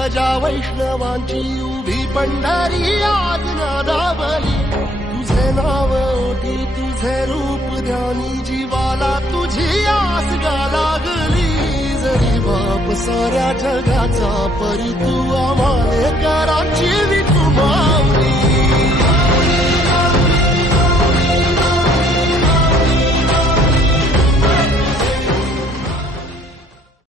ध्वजा वैष्णवांची उभी पंढरी आज नादावली. तुझे नाव ओठी तुझे रूप ध्यानी जीवाला तुझी आस गा लागली. जरी बाप साऱ्या जगाचा परी तू आम्हाले कराची विठू माऊली.